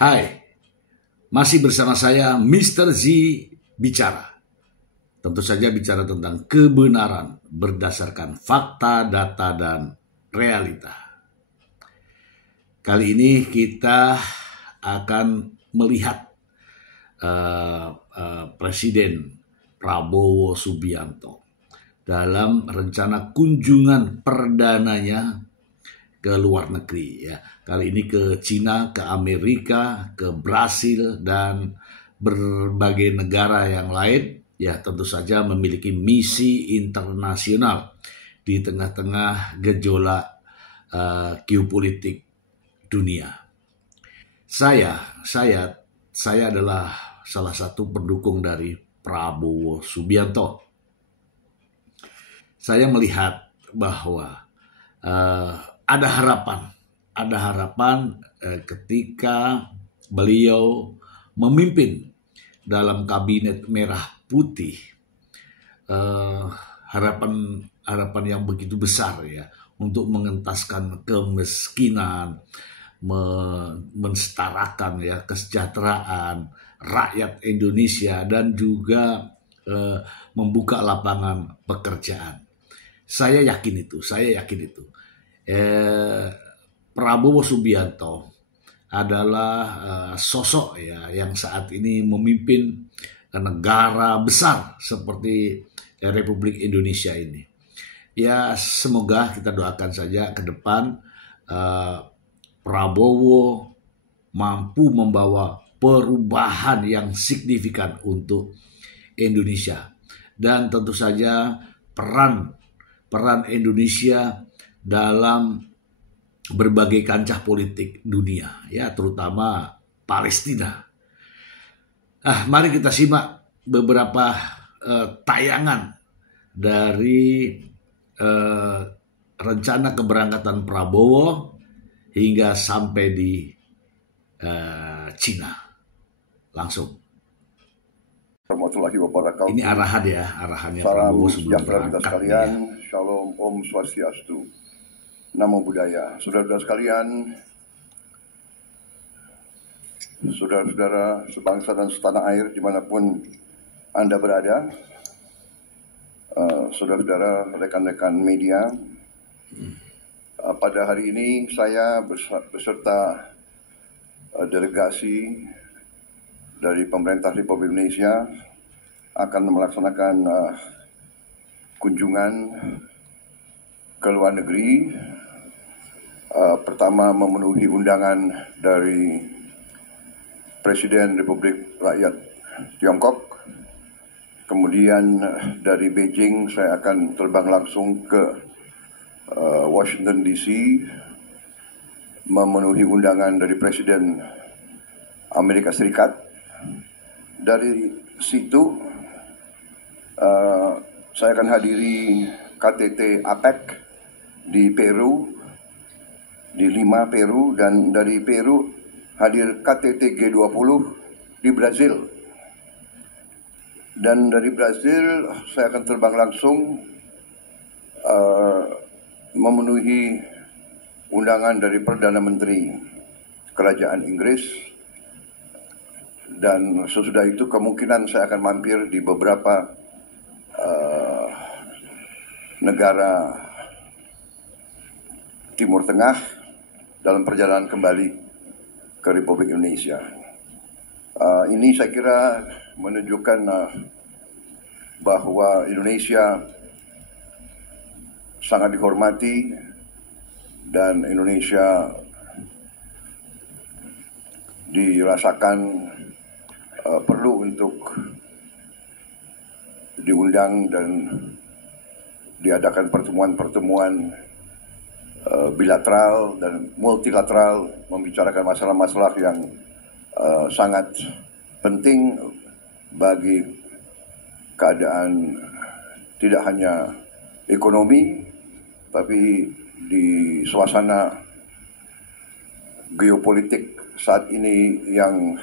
Hai, masih bersama saya Mr. Z bicara. Tentu saja bicara tentang kebenaran berdasarkan fakta, data, dan realita. Kali ini kita akan melihat Presiden Prabowo Subianto dalam rencana kunjungan perdananya ke luar negeri ya. Kali ini ke Cina, ke Amerika, ke Brasil dan berbagai negara yang lain ya, tentu saja memiliki misi internasional di tengah-tengah gejolak geopolitik dunia. Saya adalah salah satu pendukung dari Prabowo Subianto. Saya melihat bahwa ada harapan ketika beliau memimpin dalam kabinet merah putih, harapan yang begitu besar ya untuk mengentaskan kemiskinan, mensetarakan ya kesejahteraan rakyat Indonesia dan juga membuka lapangan pekerjaan. Saya yakin itu. Prabowo Subianto adalah sosok ya yang saat ini memimpin negara besar seperti Republik Indonesia ini. Ya, semoga kita doakan saja ke depan Prabowo mampu membawa perubahan yang signifikan untuk Indonesia, dan tentu saja peran Indonesia dalam berbagai kancah politik dunia ya, terutama Palestina. Mari kita simak beberapa tayangan dari rencana keberangkatan Prabowo hingga sampai di Cina. Langsung. Warahmatullahi wabarakatuh. Ini arahannya Prabowo sebelum berangkat. Sekalian, Shalom, Om Swastiastu, Namo Buddhaya. Saudara-saudara sekalian, saudara-saudara sebangsa dan setanah air dimanapun Anda berada, saudara-saudara, rekan-rekan media, pada hari ini saya beserta delegasi dari pemerintah Republik Indonesia akan melaksanakan kunjungan ke luar negeri. Pertama, memenuhi undangan dari Presiden Republik Rakyat Tiongkok. Kemudian dari Beijing saya akan terbang langsung ke Washington DC, memenuhi undangan dari Presiden Amerika Serikat. Dari situ saya akan hadiri KTT APEC di Peru, di Lima, Peru, dan dari Peru hadir KTT G20 di Brasil. Dan dari Brasil saya akan terbang langsung memenuhi undangan dari Perdana Menteri Kerajaan Inggris. Dan sesudah itu kemungkinan saya akan mampir di beberapa negara Timur Tengah dalam perjalanan kembali ke Republik Indonesia. Ini saya kira menunjukkan bahwa Indonesia sangat dihormati dan Indonesia dirasakan perlu untuk diundang dan diadakan pertemuan-pertemuan bilateral dan multilateral, membicarakan masalah-masalah yang sangat penting bagi keadaan tidak hanya ekonomi, tapi di suasana geopolitik saat ini yang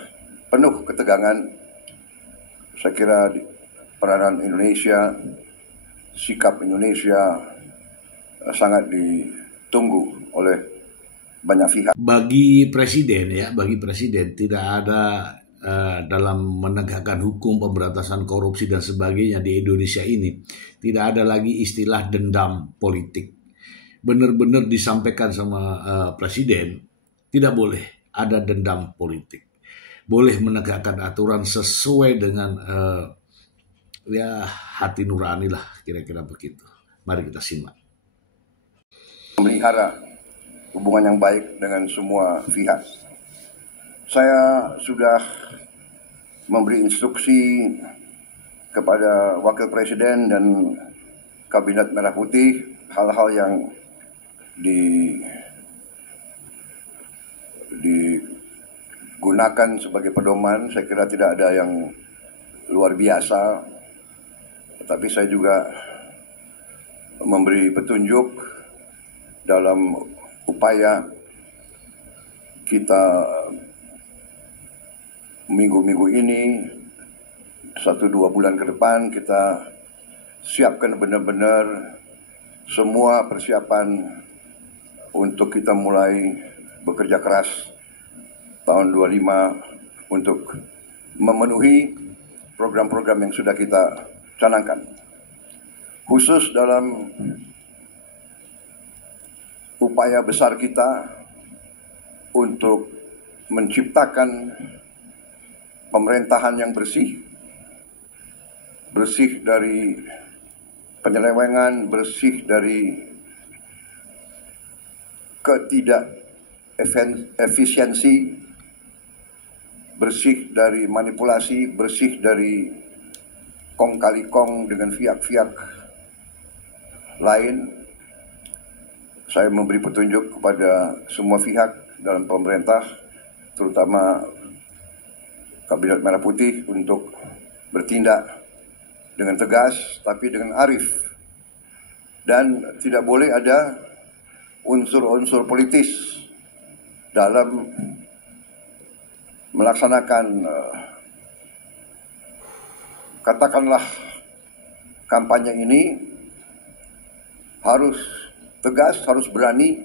penuh ketegangan. Saya kira peranan Indonesia, sikap Indonesia sangat ditunggu oleh banyak pihak. Bagi presiden tidak ada dalam menegakkan hukum, pemberantasan korupsi dan sebagainya di Indonesia ini, tidak ada lagi istilah dendam politik. Benar-benar disampaikan sama presiden, tidak boleh ada dendam politik. Boleh menegakkan aturan sesuai dengan hati nurani lah, kira-kira begitu. Mari kita simak. Memelihara hubungan yang baik dengan semua pihak. Saya sudah memberi instruksi kepada Wakil Presiden dan Kabinet Merah Putih hal-hal yang digunakan sebagai pedoman. Saya kira tidak ada yang luar biasa, tetapi saya juga memberi petunjuk dalam upaya kita minggu-minggu ini, 1-2 bulan ke depan, kita siapkan benar-benar semua persiapan untuk kita mulai bekerja keras tahun 25 untuk memenuhi program-program yang sudah kita canangkan. Khusus dalam upaya besar kita untuk menciptakan pemerintahan yang bersih dari penyelewengan, bersih dari ketidakefisiensi, bersih dari manipulasi, bersih dari kong kali kong dengan pihak-pihak lain. Saya memberi petunjuk kepada semua pihak dalam pemerintah, terutama Kabinet Merah Putih, untuk bertindak dengan tegas tapi dengan arif, dan tidak boleh ada unsur-unsur politis dalam melaksanakan katakanlah kampanye ini. Harus tegas, harus berani,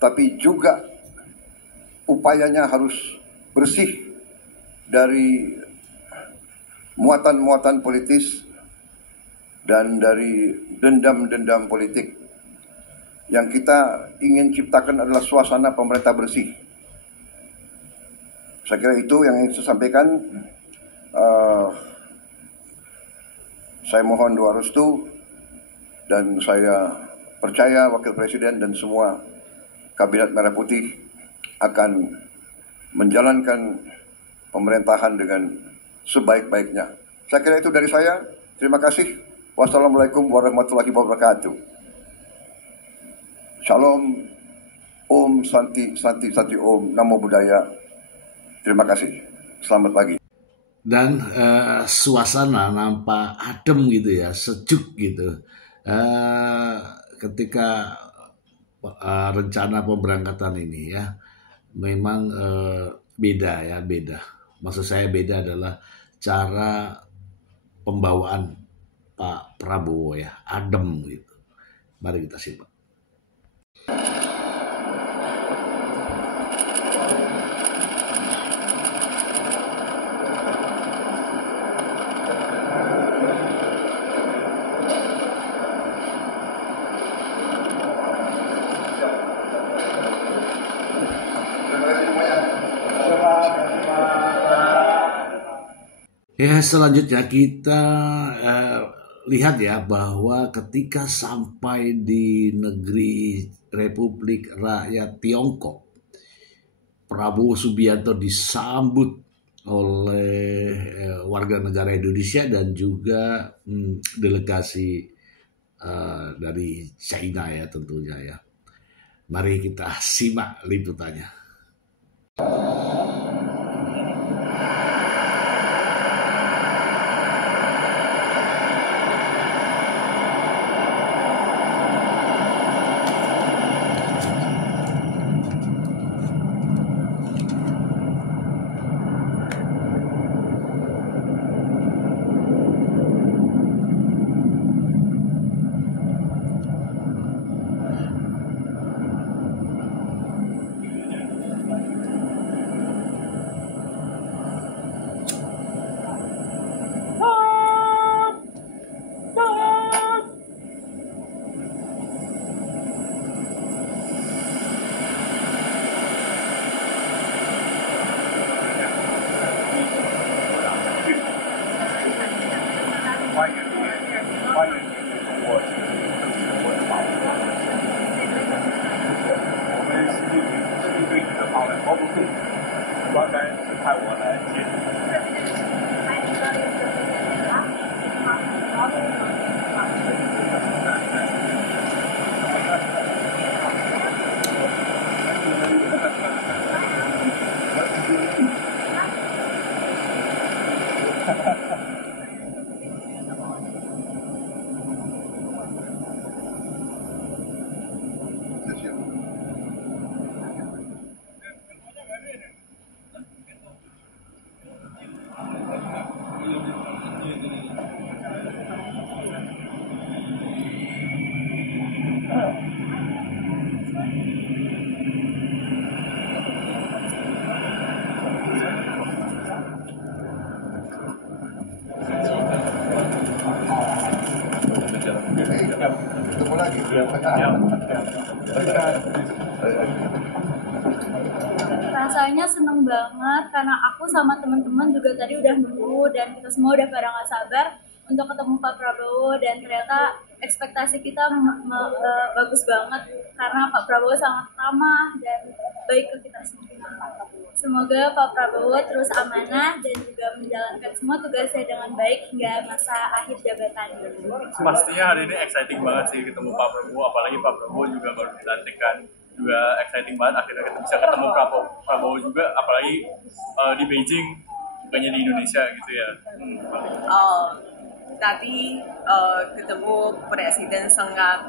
tapi juga upayanya harus bersih dari muatan-muatan politis dan dari dendam-dendam politik. Yang kita ingin ciptakan adalah suasana pemerintah bersih. Saya kira itu yang ingin saya sampaikan. Saya mohon doa restu, dan saya percaya Wakil Presiden dan semua Kabinet Merah Putih akan menjalankan pemerintahan dengan sebaik-baiknya. Saya kira itu dari saya. Terima kasih. Wassalamualaikum warahmatullahi wabarakatuh. Shalom. Om Santi Santi Santi Om. Namo Buddhaya. Terima kasih. Selamat pagi. Dan suasana nampak adem gitu ya, sejuk gitu. Ketika rencana pemberangkatan ini ya, memang beda. Maksud saya beda adalah cara pembawaan Pak Prabowo ya, adem gitu. Mari kita simak. Ya, selanjutnya kita lihat ya bahwa ketika sampai di negeri Republik Rakyat Tiongkok, Prabowo Subianto disambut oleh warga negara Indonesia dan juga delegasi dari China ya tentunya ya. Mari kita simak liputannya. 派我来接你。Ketemu lagi. Rasanya seneng banget karena aku sama teman-teman juga tadi udah nunggu dan kita semua udah pada nggak sabar untuk ketemu Pak Prabowo, dan ternyata ekspektasi kita bagus banget karena Pak Prabowo sangat ramah dan baik ke kita semua. Semoga Pak Prabowo terus amanah dan juga menjalankan semua tugasnya dengan baik hingga masa akhir jabatannya. Pastinya hari ini exciting banget sih ketemu Pak Prabowo, apalagi Pak Prabowo juga baru dilantik kan. Juga exciting banget akhirnya kita bisa ketemu Prabowo juga, apalagi di Beijing, bukannya di Indonesia gitu ya. Tadi ketemu Presiden sangat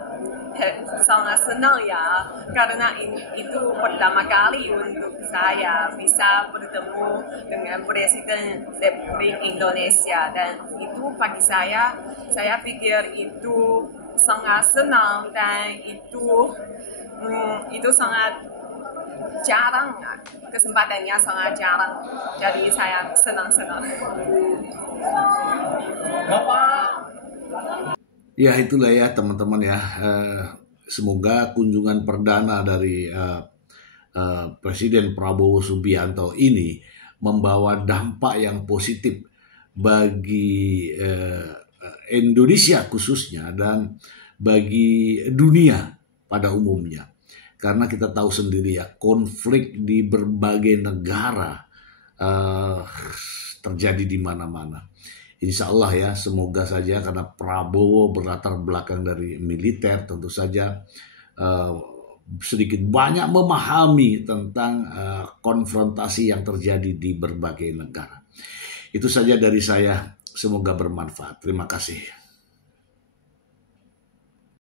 senang ya, karena itu pertama kali untuk saya bisa bertemu dengan Presiden Republik Indonesia, dan itu bagi saya pikir itu sangat senang, dan itu sangat jarang, kesempatannya sangat jarang, jadi saya senang-senang. Ya itulah ya teman-teman ya, semoga kunjungan perdana dari Presiden Prabowo Subianto ini membawa dampak yang positif bagi Indonesia khususnya dan bagi dunia pada umumnya. Karena kita tahu sendiri ya, konflik di berbagai negara terjadi di mana-mana. Insya Allah ya, semoga saja karena Prabowo berlatar belakang dari militer, tentu saja sedikit banyak memahami tentang konfrontasi yang terjadi di berbagai negara. Itu saja dari saya, semoga bermanfaat. Terima kasih.